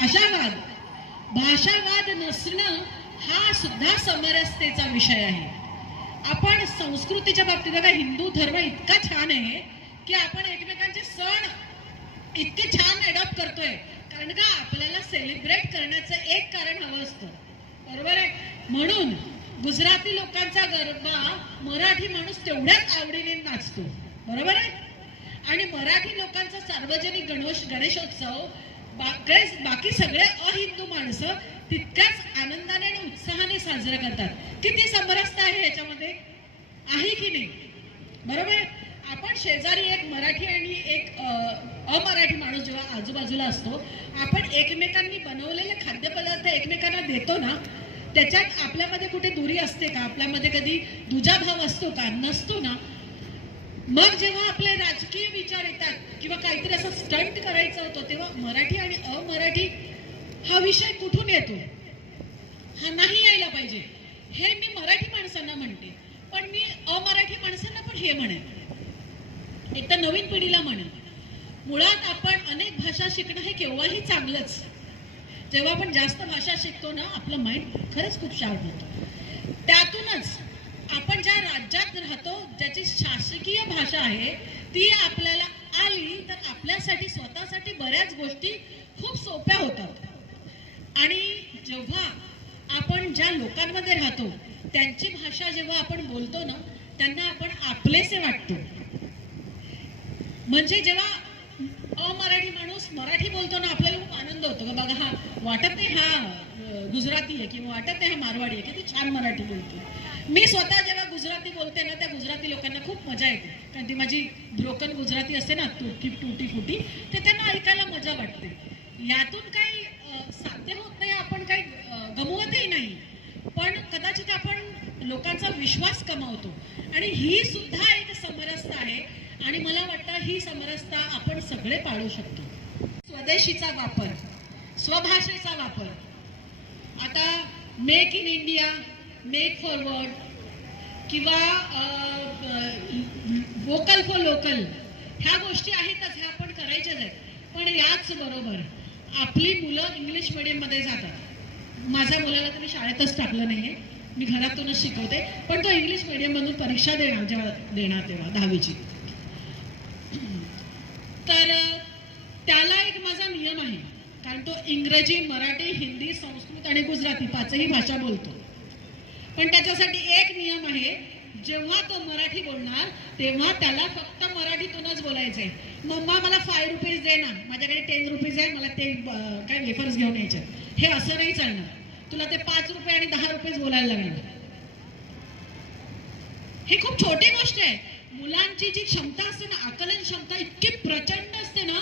भाषावाद भाषावाद नसणं हा सुद्धा समरसतेचा विषय आहे. आपण संस्कृतीच्या बाबतीत बघा, हिंदू धर्म इतका छान आहे की आपण एकमेकांचे सण इतके छान अडॉप्ट करतोय, कारण का आपल्याला सेलिब्रेट करण्याचं एक कारण हवं असतं, बरोबर आहे. म्हणून गुजराती लोकांचा गरबा मराठी माणूस तेवढ्याच आवडीने नाचतो, बरोबर आहे. आणि मराठी लोकांचा सार्वजनिक गणेशोत्सव बाकी सगळे अहिंदू माणसं तितक्याच आनंदाने आणि उत्साहाने साजरा करतात. किती समरसता आहे याच्यामध्ये, आहे की नाही, बरोबर आहे. आपण शेजारी एक मराठी आणि एक अमराठी माणूस जेव्हा आजूबाजूला असतो, आपण एकमेकांनी बनवलेले खाद्यपदार्थ एकमेकांना देतो ना, त्याच्यात आपल्यामध्ये कुठे दुरी असते का? आपल्यामध्ये कधी दुजाभाव असतो का? नसतो ना. मग जेव्हा आपले राजकीय विचार येतात किंवा काहीतरी असं स्टंट करायचं होतं, तेव्हा मराठी आणि अमराठी हा विषय कुठून येतो? हा नाही यायला पाहिजे. हे मी मराठी माणसांना म्हणते, पण मी अमराठी माणसांना पण हे म्हणेन, एक तर नवीन पिढीला म्हणेन. मुळात आपण अनेक भाषा शिकणं हे केव्हाही चांगलंच. जेव्हा आपण जास्त भाषा शिकतो ना, आपलं माइंड खरंच खूप शार्प होतं. त्यातूनच आपण ज्या राज्यात राहतो, ज्याची शासकीय भाषा आहे ती आपल्याला आली तर आपल्यासाठी स्वतःसाठी बऱ्याच गोष्टी खूप सोप्या होतात. आणि जेव्हा आपण ज्या लोकांमध्ये राहतो त्यांची भाषा जेव्हा आपण बोलतो ना, त्यांना आपण आपलेसे वाटतो. म्हणजे जेव्हा अमराठी माणूस मराठी बोलतो ना, आपल्याला खूप आनंद होतो का बघा, हा वाटत नाही हा गुजराती आहे किंवा वाटत नाही हा मारवाडी आहे, किती छान मराठी बोलतो. मी स्वतः जेव्हा गुजराती बोलते ना, त्या गुजराती लोकांना खूप मजा येते, कारण ती माझी ब्रोकन गुजराती असते ना, तुटी फुटी, ते त्यांना ऐकायला मजा वाटते. यातून काही साध्य होत नाही, आपण काही गमवतही नाही, पण कदाचित आपण लोकांचा विश्वास कमावतो. आणि ही सुद्धा एक समरसता आहे, आणि मला वाटतं ही समरसता आपण सगळे पाळू शकतो. स्वदेशीचा वापर, स्वभाषेचा वापर, आता make in India, make forward किंवा वोकल फॉर लोकल, ह्या गोष्टी आहेतच, ह्या आपण करायच्याच आहेत. पण याच बरोबर आपली मुलं इंग्लिश मीडियममध्ये जातात. माझ्या मुलाला तर मी शाळेतच टाकलं नाहीये, मी घरातूनच शिकवते, पण तो इंग्लिश मीडियममधून परीक्षा देणार, जेव्हा देणार तेव्हा 10वीची, तर त्याला एक माझा नियम आहे, कारण तो इंग्रजी, मराठी, हिंदी, संस्कृत आणि गुजराती 5ही भाषा बोलतो. पण त्याच्यासाठी एक नियम आहे, जेव्हा तो मराठी बोलणार तेव्हा त्याला फक्त मराठीतूनच बोलायचंय. मम्मा मला 5 रुपीज दे ना, माझ्याकडे 10 रुपीज आहे, मला ते काय वेफर्स घेऊन यायचे, हे असं नाही चालणार. तुला ते 5 रुपये आणि 10 रुपये बोलायला लागणार. हे खूप छोटी गोष्ट आहे. मुलांची जी क्षमता असते ना, आकलन क्षमता इतकी प्रचंड असते ना.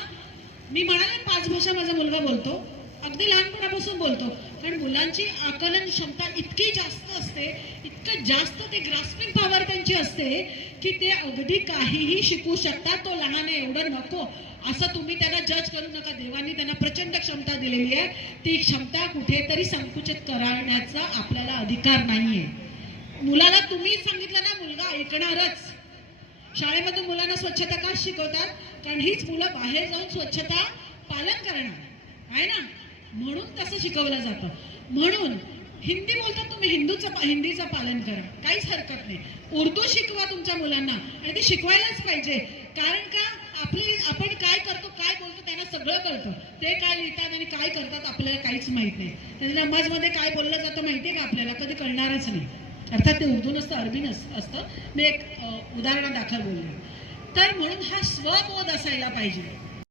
मी म्हणाले 5 भाषा माझा मुलगा बोलतो, अगदी लहानपणापासून बोलतो, कारण मुलांची आकलन क्षमता इतकी जास्त असते, इतकं जास्त ते ग्रास्पिंग पॉवर त्यांची असते की ते अगदी काहीही शिकू शकतात. तो लहान आहे एवढं नको असं तुम्ही त्यांना जज करू नका. देवानी त्यांना प्रचंड क्षमता दिलेली आहे, ती क्षमता कुठेतरी संकुचित करण्याचा आपल्याला अधिकार नाहीये. मुलाला तुम्ही सांगितलं ना, मुलगा ऐकणारच. शाळेमधून मुलांना स्वच्छता का शिकवतात? कारण हीच मुलं बाहेर जाऊन स्वच्छता पालन करणार आहे ना, म्हणून तसं शिकवलं जातं. म्हणून हिंदी बोलतात तुम्ही, हिंदीचं पालन करा, काहीच हरकत नाही. उर्दू शिकवा तुमच्या मुलांना, आणि ते शिकवायलाच पाहिजे. कारण का आपण काय करतो, काय बोलतो त्यांना सगळं कळतं. ते काय लिहितात आणि काय करतात आपल्याला काहीच माहित नाही. त्याच्या नमाजमध्ये काय बोललं जातं माहितीये का आपल्याला? कधी कळणारच नाही. अर्थात ते उर्दू नसतं, अरबी असतं. मी एक उदाहरणादाखल बोलले. तर म्हणून हा स्वबोध असायला पाहिजे.